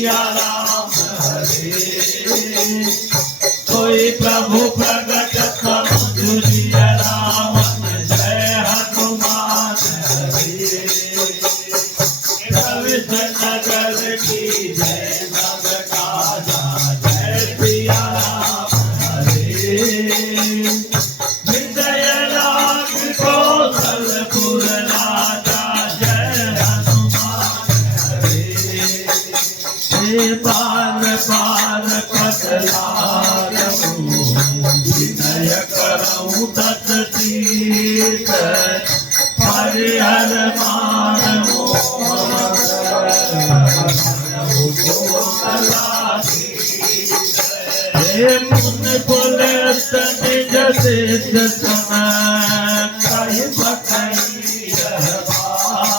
सिया राम हरे कोई प्रभु प्रगट समुझिया राम जय हनुमान हरे प्रविष्ट नगर की जय नव काजा जय सिया राम हरे विजय राग कौशलपुर राजा जय हनुमान हरे बाल बाल पतलार विनय करऊँ दत्त तीर्थ हरिहर मानवो हे मुन पुलस्त निज सिद्ध समय कहि बकई बात